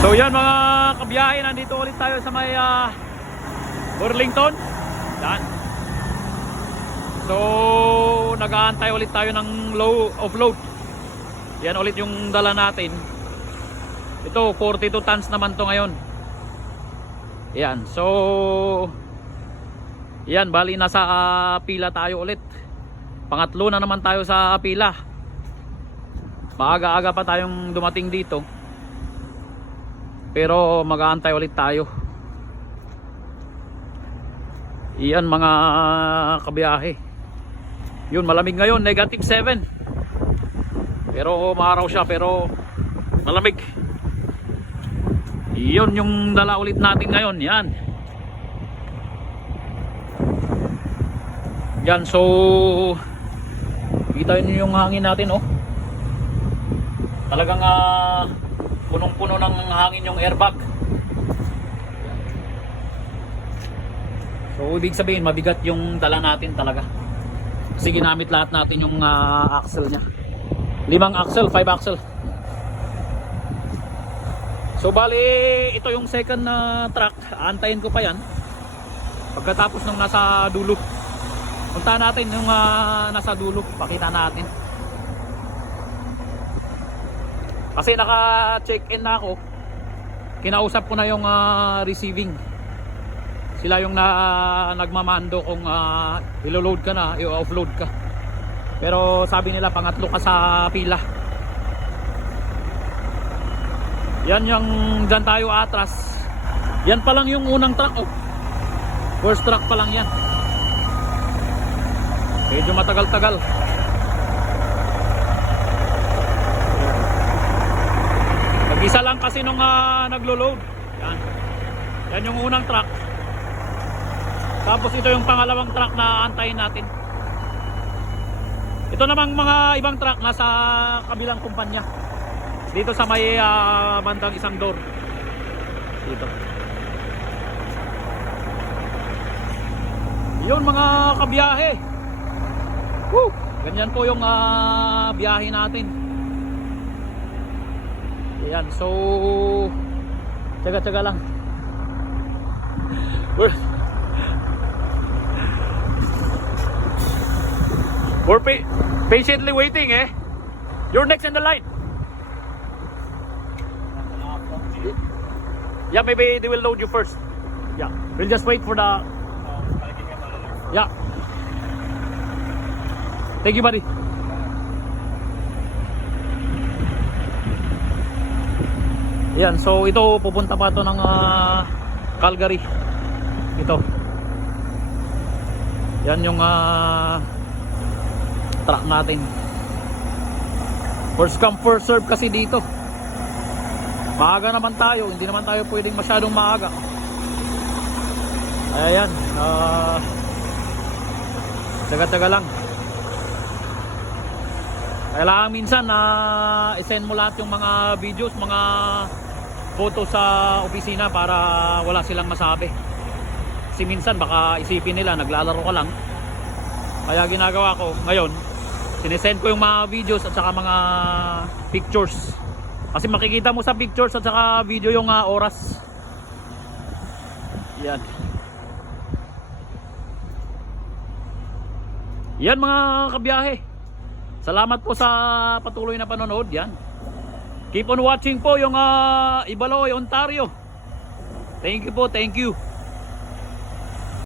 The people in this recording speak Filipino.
So yan mga kabiyahe, nandito ulit tayo sa may Burlington. Yan. So nag-aantay ulit tayo ng offload. Yan ulit yung dala natin. Ito 42 tons naman to ngayon. Yan. So yan, bali nasa pila tayo ulit. Pangatlo na naman tayo sa pila. Maaga-aga pa tayong dumating dito. Pero mag-aantay ulit tayo. Iyan mga kabiyahe. Yun, malamig ngayon, -7. Pero maaraw siya, pero malamig. Iyon yung dala ulit natin ngayon. Yan. Yan, so kita niyo yung hangin natin, oh. Talagang punong-puno ng hangin yung airbag. So ibig sabihin mabigat yung dala natin talaga. Kasi ginamit lahat natin yung axle nya. 5 axle, 5 axle. So bali ito yung second na truck. Aantayin ko pa yan. Pagkatapos nung nasa dulo. Puntahan natin yung nasa dulo. Pakita natin. Kasi naka-check-in na ako. Kinausap ko na yung receiving. Sila yung nagmamando kung ilo-load ka na, i-offload ka. Pero sabi nila pangatlo ka sa pila. Yan yung dyan tayo atras. Yan pa lang yung unang truck, oh. First truck pa lang yan. Medyo matagal-tagal. Isa lang kasi nung naglo-load. Yan. Yan yung unang truck. Tapos ito yung pangalawang truck na antayin natin. Ito namang mga ibang truck nasa kabilang kumpanya. Dito sa may bandang isang door. Dito. Yun mga kabiyahe. Woo! Ganyan po yung biyahe natin. Yan, so tsaga-tsaga lang. We're patiently waiting, eh. You're next in the line. Yeah, maybe they will load you first. Yeah, we'll just wait for the. Yeah. Thank you, buddy. Yan, so ito pupunta pa to ng Calgary. Ito. Yan yung truck natin. First come first serve kasi dito. Maaga naman tayo, hindi naman tayo pwedeng masyadong maaga. Ayan, tsaga-tsaga lang. Kailangan minsan i-send mo lahat yung mga videos, mga photo sa opisina para wala silang masabi. Kasi minsan baka isipin nila naglalaro ka lang. Kaya ginagawa ko ngayon, sinesend ko yung mga videos at saka mga pictures. Kasi makikita mo sa pictures at saka video yung oras. Yan. Yan mga kabiyahe. Salamat po sa patuloy na panonood. Yan. Keep on watching po yung Ibaloy, Ontario. Thank you po, thank you.